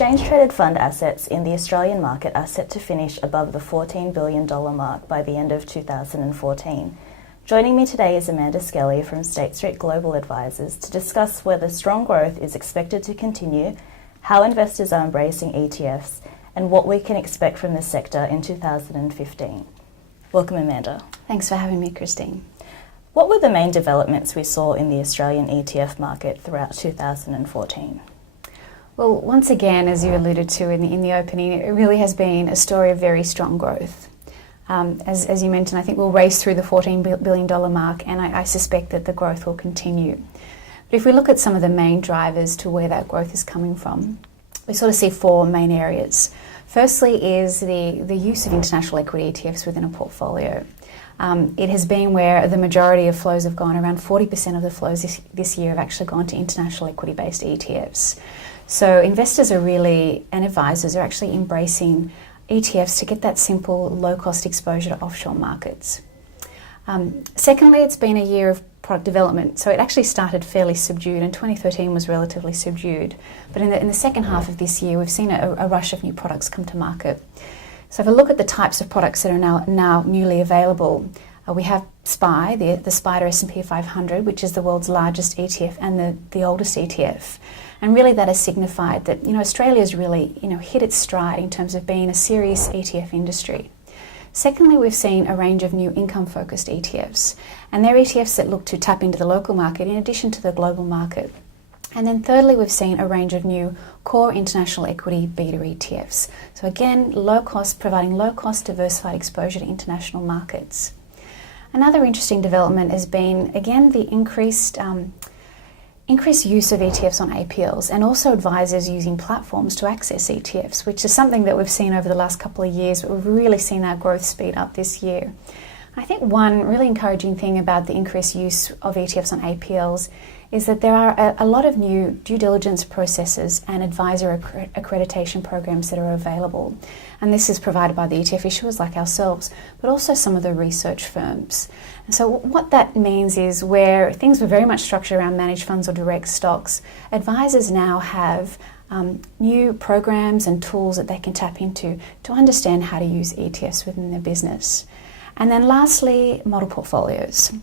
Exchange-traded fund assets in the Australian market are set to finish above the $14 billion mark by the end of 2014. Joining me today is Amanda Skelly from State Street Global Advisors to discuss whether strong growth is expected to continue, how investors are embracing ETFs, and what we can expect from this sector in 2015. Welcome, Amanda. Thanks for having me, Christine. What were the main developments we saw in the Australian ETF market throughout 2014? Well, once again, as you alluded to in the opening, it really has been a story of very strong growth. As you mentioned, I think we'll race through the $14 billion mark, and I suspect that the growth will continue. But if we look at some of the main drivers to where that growth is coming from, we sort of see four main areas. Firstly is the use of international equity ETFs within a portfolio. It has been where the majority of flows have gone. Around 40% of the flows this year have actually gone to international equity-based ETFs. So investors are really, and advisors are actually embracing ETFs to get that simple, low-cost exposure to offshore markets. Secondly, it's been a year of product development. So it actually started fairly subdued, and 2013 was relatively subdued. But in the second half of this year, we've seen a rush of new products come to market. So if we look at the types of products that are now newly available, we have SPY, the Spider S&P 500, which is the world's largest ETF and the oldest ETF. And really that has signified that Australia's really hit its stride in terms of being a serious ETF industry. Secondly, we've seen a range of new income-focused ETFs, and they're ETFs that look to tap into the local market in addition to the global market. And then thirdly, we've seen a range of new core international equity beta ETFs. So again, providing low-cost diversified exposure to international markets. Another interesting development has been, again, the increased use of ETFs on APLs, and also advisors using platforms to access ETFs, which is something that we've seen over the last couple of years, but we've really seen that growth speed up this year. I think one really encouraging thing about the increased use of ETFs on APLs is that there are a lot of new due diligence processes and advisor accreditation programs that are available. And this is provided by the ETF issuers like ourselves, but also some of the research firms. And so what that means is where things were very much structured around managed funds or direct stocks, advisors now have new programs and tools that they can tap into to understand how to use ETFs within their business. And then lastly, model portflitfolios.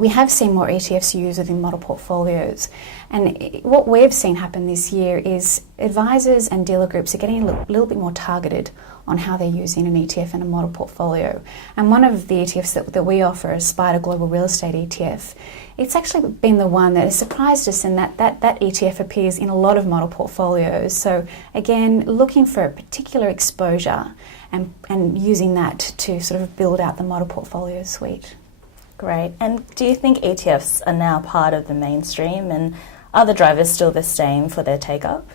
We have seen more ETFs used within model portfolios, and what we've seen happen this year is advisors and dealer groups are getting a little bit more targeted on how they're using an ETF and a model portfolio. And one of the ETFs that we offer, a Spider Global Real Estate ETF, it's actually been the one that has surprised us in that ETF appears in a lot of model portfolios. So again, looking for a particular exposure and using that to sort of build out the model portfolio suite. Great. And do you think ETFs are now part of the mainstream, and are the drivers still the same for their take-up?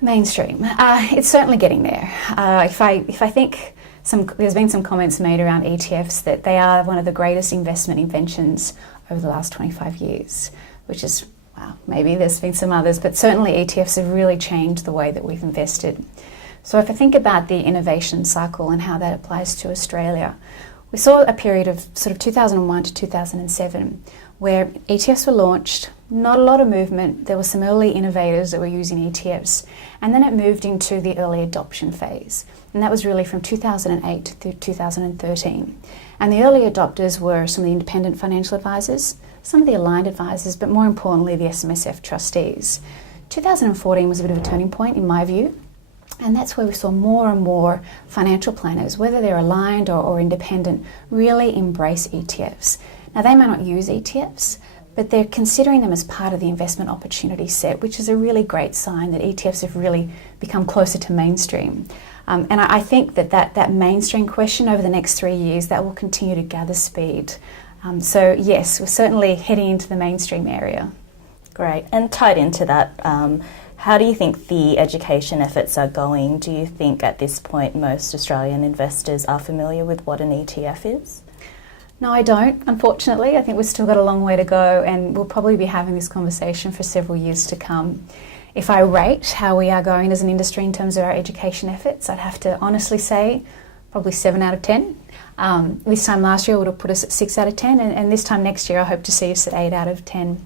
Mainstream. It's certainly getting there. If I think there's been some comments made around ETFs that they are one of the greatest investment inventions over the last 25 years, which is, wow, maybe there's been some others, but certainly ETFs have really changed the way that we've invested. So if I think about the innovation cycle and how that applies to Australia, we saw a period of sort of 2001 to 2007 where ETFs were launched, not a lot of movement. There were some early innovators that were using ETFs, and then it moved into the early adoption phase. And that was really from 2008 to 2013. And the early adopters were some of the independent financial advisors, some of the aligned advisors, but more importantly, the SMSF trustees. 2014 was a bit of a turning point in my view. And that's where we saw more and more financial planners, whether they're aligned or independent, really embrace ETFs. Now, they may not use ETFs, but they're considering them as part of the investment opportunity set, which is a really great sign that ETFs have really become closer to mainstream. And I think that mainstream question over the next 3 years, that will continue to gather speed. So yes, we're certainly heading into the mainstream area. Great. And tied into that, how do you think the education efforts are going? Do you think at this point most Australian investors are familiar with what an ETF is? No, I don't, unfortunately. I think we've still got a long way to go, and we'll probably be having this conversation for several years to come. If I rate how we are going as an industry in terms of our education efforts, I'd have to honestly say probably 7 out of 10. This time last year would have put us at 6 out of 10, and this time next year I hope to see us at 8 out of 10.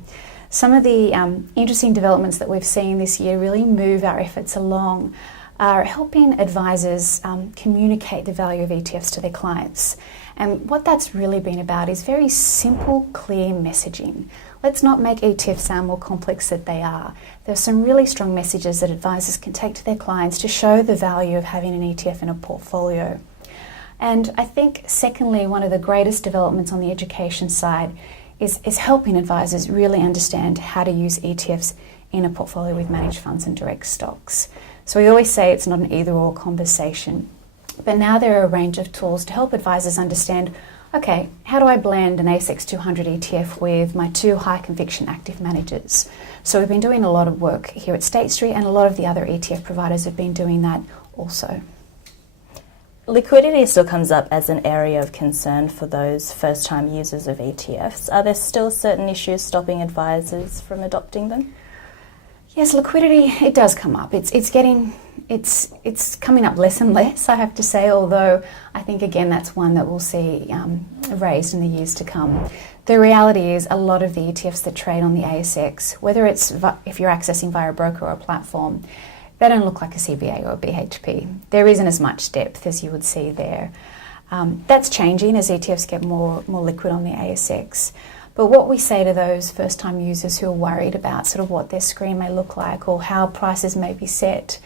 Some of the interesting developments that we've seen this year really move our efforts along are helping advisors communicate the value of ETFs to their clients. And what that's really been about is very simple, clear messaging. Let's not make ETFs sound more complex than they are. There's some really strong messages that advisors can take to their clients to show the value of having an ETF in a portfolio. And I think, secondly, one of the greatest developments on the education side is helping advisors really understand how to use ETFs in a portfolio with managed funds and direct stocks. So we always say it's not an either-or conversation. But now there are a range of tools to help advisors understand, okay, how do I blend an ASX 200 ETF with my 2 high-conviction active managers? So we've been doing a lot of work here at State Street, and a lot of the other ETF providers have been doing that also. Liquidity still comes up as an area of concern for those first-time users of ETFs. Are there still certain issues stopping advisors from adopting them? Yes, liquidity, it does come up. It's coming up less and less, I have to say, although I think, again, that's one that we'll see raised in the years to come. The reality is a lot of the ETFs that trade on the ASX, whether it's if you're accessing via a broker or a platform, they don't look like a CBA or a BHP. There isn't as much depth as you would see there. That's changing as ETFs get more liquid on the ASX. But what we say to those first-time users who are worried about sort of what their screen may look like or how prices may be set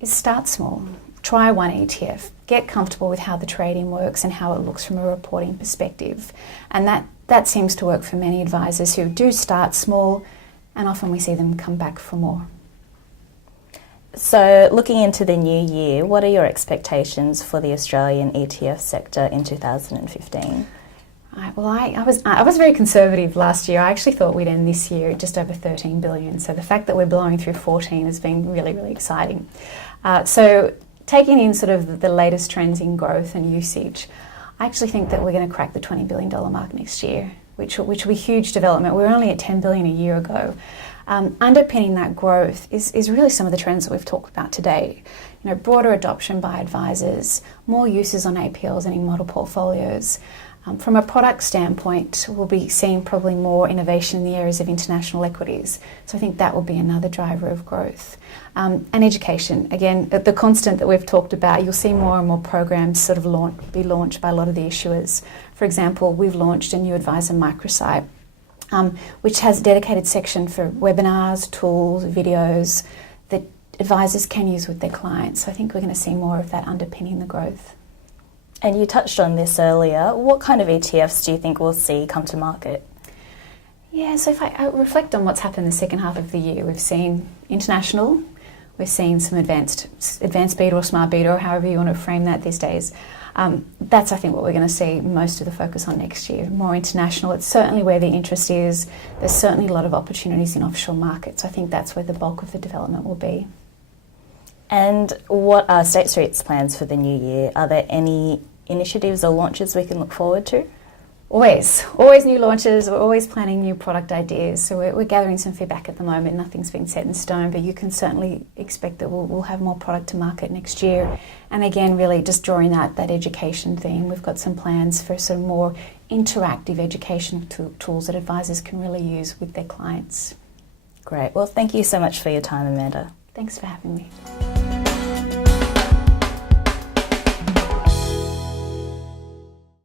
is start small. Try one ETF. Get comfortable with how the trading works and how it looks from a reporting perspective. And that seems to work for many advisors who do start small, and often we see them come back for more. So, looking into the new year, what are your expectations for the Australian ETF sector in 2015? Well, I was very conservative last year. I actually thought we'd end this year at just over 13 billion. So the fact that we're blowing through 14 has been really, really exciting. So taking in sort of the latest trends in growth and usage, I actually think that we're going to crack the $20 billion mark next year, which will be huge development. We were only at 10 billion a year ago. Underpinning that growth is really some of the trends that we've talked about today. You know, broader adoption by advisors, more uses on APLs and in model portfolios. From a product standpoint, we'll be seeing probably more innovation in the areas of international equities. So I think that will be another driver of growth. And education, again, the constant that we've talked about, you'll see more and more programs sort of be launched by a lot of the issuers. For example, we've launched a new advisor microsite, which has a dedicated section for webinars, tools, videos that advisors can use with their clients. So I think we're going to see more of that underpinning the growth. And you touched on this earlier. What kind of ETFs do you think we'll see come to market? Yeah, so if I reflect on what's happened in the second half of the year, we've seen international, we've seen some advanced beta or smart beta, or however you want to frame that these days. That's, I think, what we're going to see most of the focus on next year. More international. It's certainly where the interest is. There's certainly a lot of opportunities in offshore markets. I think that's where the bulk of the development will be. And what are State Street's plans for the new year? Are there any initiatives or launches we can look forward to? Always new launches. We're always planning new product ideas. So we're gathering some feedback at the moment. Nothing's been set in stone, but you can certainly expect that we'll have more product to market next year. And again, really just drawing out that education theme. We've got some plans for some more interactive education tools that advisors can really use with their clients. Great. Well, thank you so much for your time, Amanda. Thanks for having me.